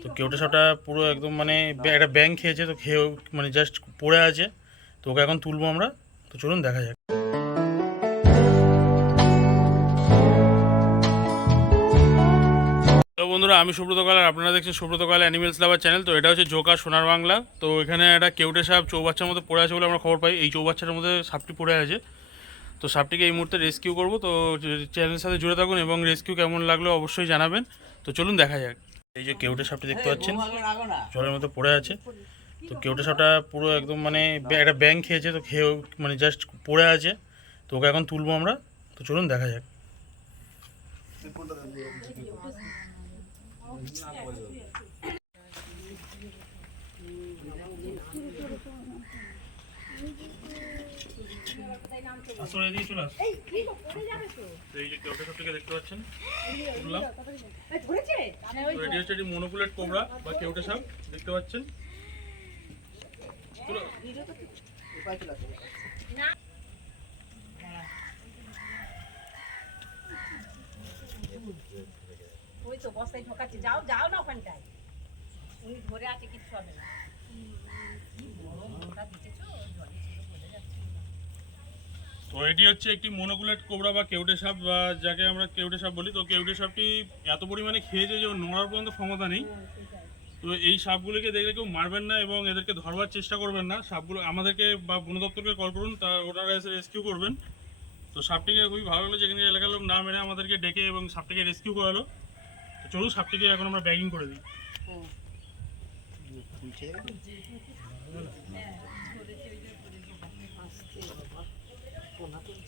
তো কেউটা সাপটা পুরো একদম মানে একটা ব্যাং খেয়েছে, তো খেয়েও মানে জাস্ট পড়ে আছে। তো ওকে এখন তুলবো আমরা। তো চলুন, দেখা যাক। বন্ধুরা, আমি সুব্রত কালার আপনারা দেখছেন Subrata colour animals lover channel তো এটা হচ্ছে জোকা সোনার বাংলা। তো এখানে একটা কেউটে সাপ চৌবাচ্চার মধ্যে পড়ে আছে বলে আমরা খবর পাই। এই চৌবাচ্চার মধ্যে সাপটি পড়ে আছে। তো সাপটিকে এই মুহূর্তে রেস্কিউ করব। তো চ্যানেলের সাথে জুড়ে থাকুন এবং রেস্কিউ কেমন লাগল অবশ্যই জানাবেন। তো চলুন, দেখা যাক। এই যে কেউটে সাপটি দেখতে পাচ্ছেন? জলের মতো পড়ে আছে। তো কেউটে সাপটা পুরো একদম মানে একটা ব্যাং খেয়েছে তো খেয়েও মানে জাস্ট পড়ে আছে। তো ওকে এখন তুলবো আমরা। তো চলুন দেখা যাক। আসলে এদিকে চলে আসো। এই যে কেউটে সাপটিকে দেখতে পাচ্ছেন মনোকুলেট কোবরা বা কেউটে সাপ দেখতে পাচ্ছেন। তুলো। ওই তো বস্তায় ঢোকাচ্ছে। যাও যাও না ওখানটায়। উনি ধরে আছে কিছু হবে না। কি বড় মোটা দিতেছো? জলে। তো এটি হচ্ছে একটি মনোকুলেট কোবরা বা কেউটে সাপ বা যাকে আমরা কেউটে সাপ বলি। তো কেউটে সাপটি এত পরিমাণে খেয়েছে যে ওর নড়ার পর্যন্ত ক্ষমতা নেই। তো এই সাপগুলিকে দেখলে কেউ মারবেন না এবং এদেরকে ধরবার চেষ্টা করবেন না। সাপগুলো আমাদেরকে বা বন দপ্তরকে কল করুন তা ওনারা এসে রেস্কিউ করবেন। তো সাপটিকে খুবই ভালো লাগল যেখানে এলাকার লোক না মেরে আমাদেরকে ডেকে এবং সাপটিকে রেস্কিউ করালো। তো চলুন সাপটিকে এখন আমরা ব্যাগিং করে দিই।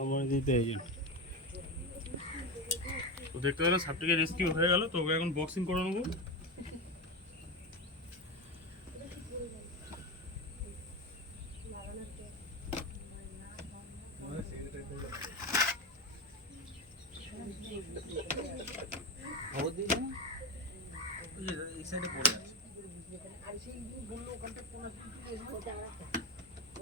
আমার দিতে তো দেখতে পেলেন সাপটিকে রেস্কিউ হয়ে গেল তো ওকে এখন বক্সিং করে নেব। এই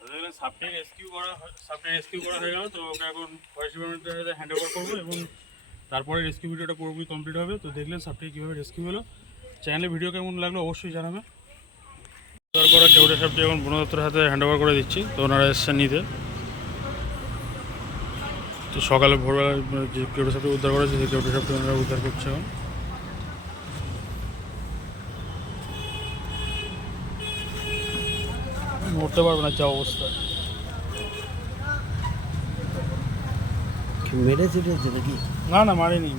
রেস্কিউ করা রেস্কিউ করা হয়ে গেল, তো ওকে এখন হ্যান্ড ওভার করব এবং তারপরে রেস্কিউ ভিডিওটা পুরোপুরি কমপ্লিট হবে। তো দেখলেন সাপটি কীভাবে রেস্কিউ হলো। চ্যানেলে ভিডিও কেমন লাগল অবশ্যই জানাবে তারপরে কেউটে সাপটি এখন বন দপ্তরের হাতে হ্যান্ড ওভার করে দিচ্ছি, তো ওনারা এসছেন নিতে। তো সকালে ভোরবেলা যে কেউটে সাপটি উদ্ধার করেছে, সেই কেউটে সাপটি ওনারা উদ্ধার করছে এখন। মরতে পারবে না যা অবস্থা। মেরেছে নাকি? না না মারিনি।